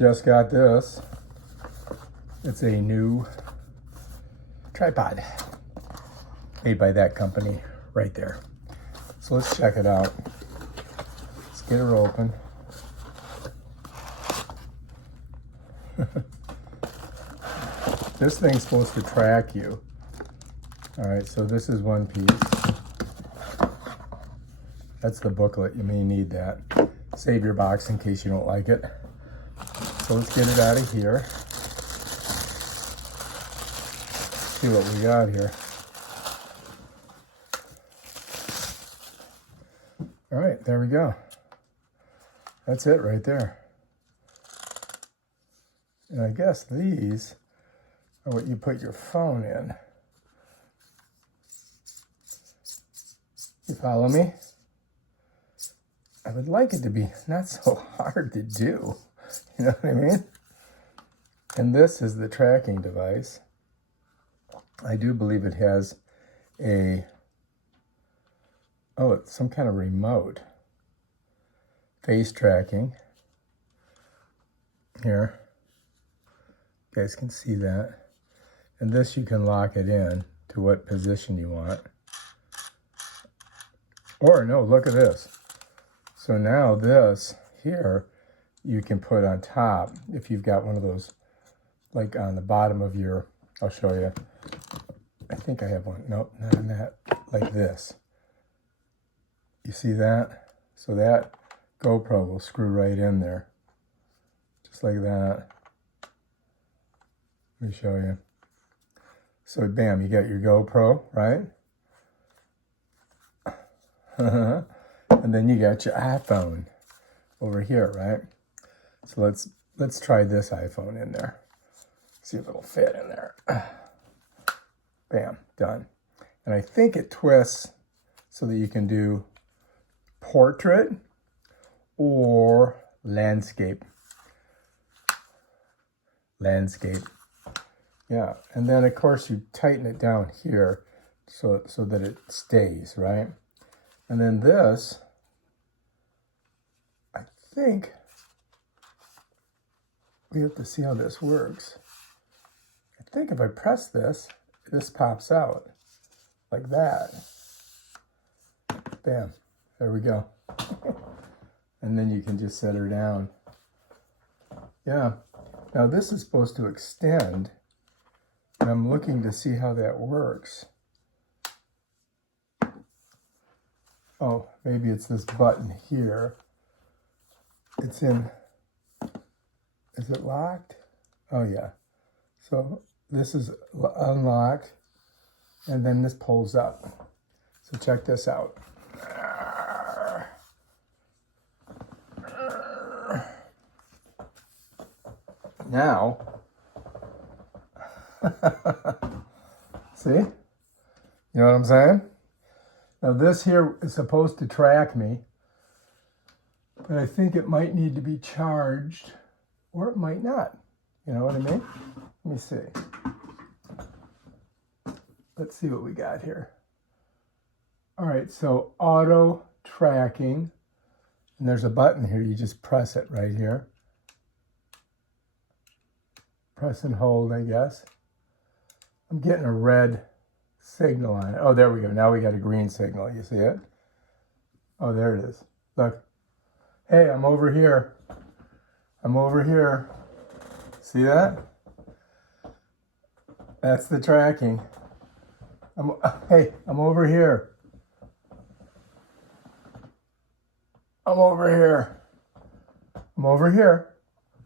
just got this. It's a new tripod made by that company right there. So let's check it out. Let's get her open. This thing's supposed to track you. All right, so this is one piece. That's the booklet. You may need that. Save your box in case you don't like it. So let's get it out of here. See what we got here. All right, there we go. That's it right there. And I guess these are what you put your phone in. You follow me? I would like it to be not so hard to do. You know what I mean? And this is the tracking device. I do believe it has a, oh, it's some kind of remote. Face tracking. Here. You guys can see that. And this you can lock it in to what position you want. Or no, look at this. So now this here you can put on top if you've got one of those, like on the bottom of your, I'll show you. I think I have one. Nope, not on that. Like this. You see that? So that GoPro will screw right in there. Just like that. Let me show you. So bam, you got your GoPro, right? And then you got your iPhone over here, right? So let's try this iPhone in there. See if it'll fit in there. Bam, done. And I think it twists so that you can do portrait or landscape. Landscape. Yeah, and then of course you tighten it down here so that it stays, right? And then this, I think we have to see how this works. I think if I press this, this pops out like that. Bam, there we go. And then you can just set her down. Yeah, now this is supposed to extend, and I'm looking to see how that works. Oh, maybe it's this button here. It's in, is it locked? Oh yeah. So this is unlocked, and then this pulls up. So check this out. Now, see? You know what I'm saying? Now this here is supposed to track me, but I think it might need to be charged, or it might not. You know what I mean? Let me see. Let's see what we got here. All right, so auto tracking, and there's a button here. You just press it right here. Press and hold, I guess. I'm getting a red signal on it. Oh, there we go. Now we got a green signal. You see it? Oh, there it is. Look. Hey, I'm over here. I'm over here. See that? That's the tracking. Hey, I'm over here. I'm over here. I'm over here.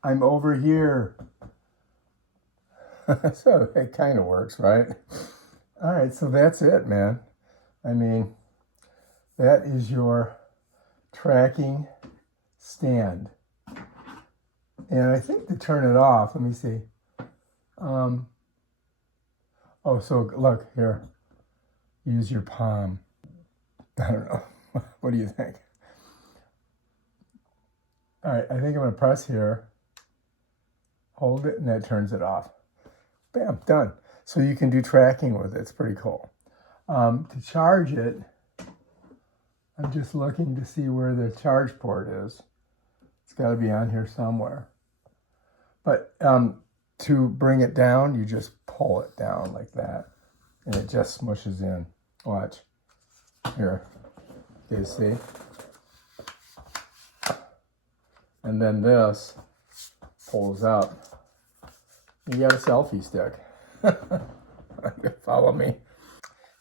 I'm over here. So it kind of works, right? All right, so that's it, man. I mean, that is your tracking stand. And I think to turn it off, let me see. Oh, so look here. Use your palm. I don't know. What do you think? All right, I think I'm going to press here. Hold it, and that turns it off. Bam, done. So you can do tracking with it. It's pretty cool. To charge it, I'm just looking to see where the charge port is. It's got to be on here somewhere. But to bring it down, you just pull it down like that, and it just smushes in. Watch. Here. You see? And then this pulls up. You got a selfie stick. Follow me.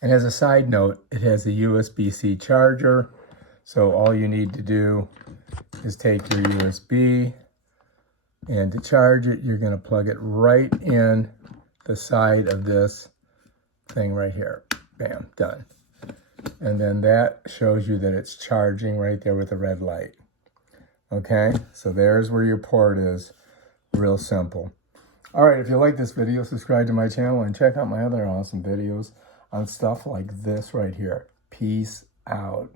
And as a side note, it has a USB-C charger. So all you need to do is take your USB, and to charge it, you're going to plug it right in the side of this thing right here. Bam, done. And then that shows you that it's charging right there with the red light. Okay, so there's where your port is. Real simple. All right, if you like this video, subscribe to my channel and check out my other awesome videos on stuff like this right here. Peace out.